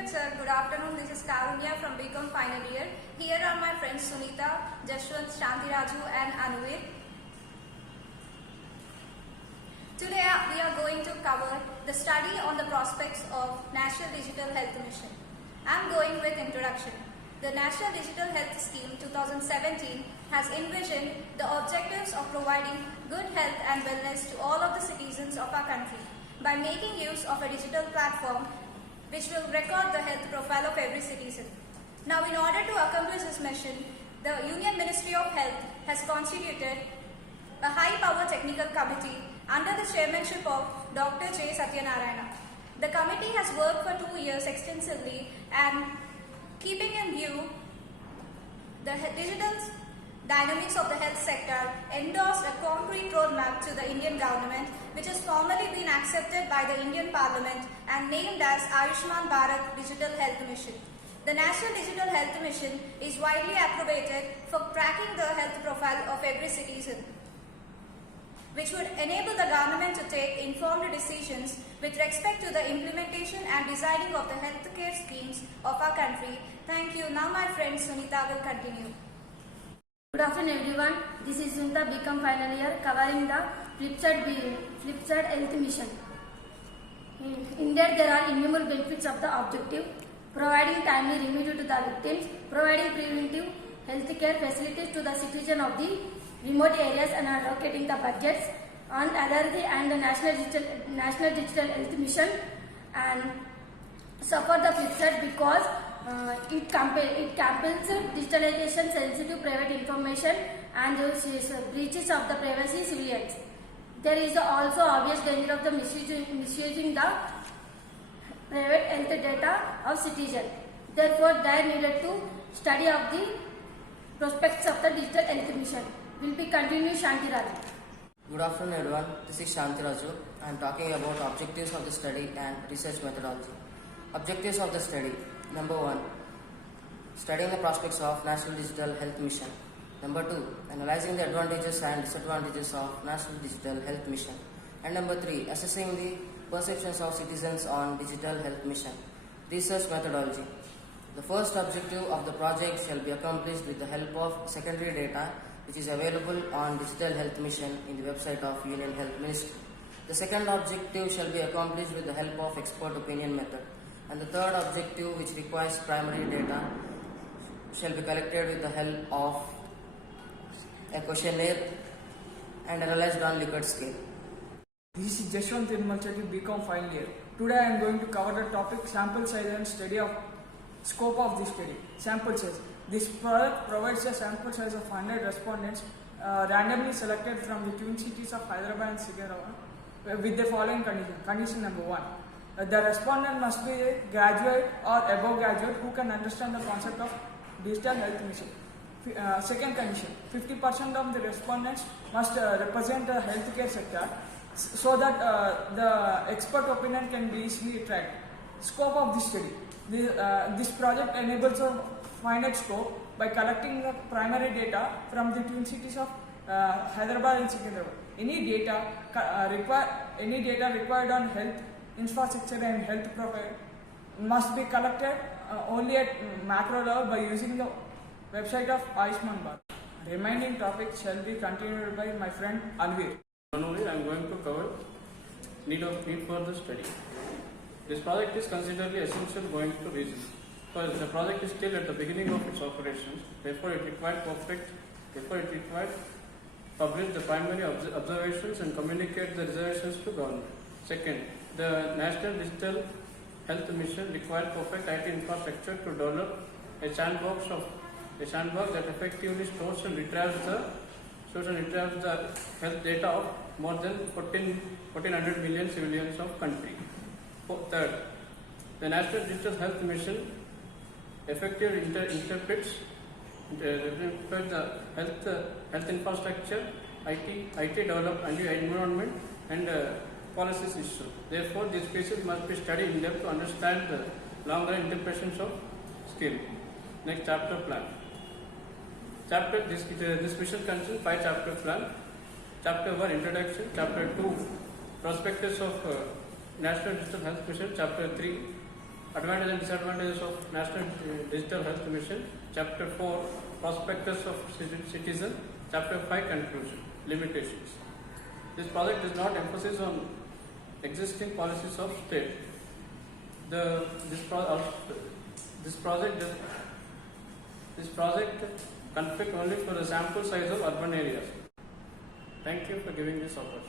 Respected sir, good afternoon. This is Karunya from BCom final year. Here are my friends Sunita, Jashwant, Shantiraju and Anuvir. Today we are going to cover the study on the prospects of National Digital Health Mission. I am going with introduction. The National Digital Health Scheme 2017 has envisioned the objectives of providing good health and wellness to all of the citizens of our country by making use of a digital platform which will record the health profile of every citizen. Now, in order to accomplish this mission, the Union Ministry of Health has constituted a high-power technical committee under the chairmanship of Dr. J. Satyanarayana. The committee has worked for 2 years extensively and keeping in view the digital dynamics of the health sector, endorsed a concrete roadmap to the Indian government, which has formally been accepted by the Indian Parliament and named as Ayushman Bharat Digital Health Mission. The National Digital Health Mission is widely appropriated for tracking the health profile of every citizen, which would enable the government to take informed decisions with respect to the implementation and designing of the healthcare schemes of our country. Thank you. Now my friend Sunita will continue. Good afternoon everyone. This is Sunita, BCom final year, covering the Flipside Health Mission. In that there are innumerable benefits of the objective: providing timely remedy to the victims, providing preventive healthcare facilities to the citizens of the remote areas and allocating the budgets on and the National Digital Health Mission, and suffer the Flipside because it compels digitalization, sensitive private information and breaches of the privacy civilians. There is also obvious danger of the misusing the private health data of citizens. Therefore, there needed to study of the prospects of the digital health mission. Will be continued Shantiraju. Good afternoon everyone, this is Shantiraju. I am talking about objectives of the study and research methodology. Objectives of the study. Number 1, studying the prospects of National Digital Health Mission. Number 2, analyzing the advantages and disadvantages of National Digital Health Mission. And number 3, assessing the perceptions of citizens on Digital Health Mission. Research methodology. The first objective of the project shall be accomplished with the help of secondary data which is available on Digital Health Mission in the website of Union Health Ministry. The second objective shall be accomplished with the help of expert opinion method. And the third objective, which requires primary data, shall be collected with the help of a questionnaire and analyzed on Likert scale. This is Jashwant Tirmalchatti, BCom final year. Today I am going to cover the topic sample size and study of scope of the study. Sample size. This product provides a sample size of 100 respondents randomly selected from the twin cities of Hyderabad and Secunderabad with the following condition. Condition number 1. The respondent must be a graduate or above graduate who can understand the concept of digital health mission. Second condition, 50% of the respondents must represent the healthcare sector so that the expert opinion can be easily tracked. Scope of this study. This project enables a finite scope by collecting the primary data from the twin cities of Hyderabad and Secunderabad. Any data required on health infrastructure and health profile must be collected only at macro level by using the website of Ayushman Bharat. Remaining topics shall be continued by my friend Anuvir. Only I am going to cover need for the study. This project is considerably essential going to reasons. Because the project is still at the beginning of its operations, therefore it required publish the primary observations and communicate the reservations to government. Second, the National Digital Health Mission required perfect IT infrastructure to develop a sandbox that effectively stores and retrieves the health data of more than 1400 million civilians of country. Third, the National Digital Health Mission effectively interprets the health infrastructure, IT development, environment and policies issue. Therefore, these pieces must be studied in depth to understand the long-run interpretations of skill. Next, chapter plan. This mission contains 5 chapter plan. Chapter 1, introduction. Chapter 2, prospectus of National Digital Health Mission. Chapter 3, Advantages and disadvantages of National Digital Health Mission. Chapter 4, Prospectus of Citizen. Chapter 5, Conclusion. Limitations. This project does not emphasize on existing policies of state. This project conflict only for the sample size of urban areas. Thank you for giving this opportunity.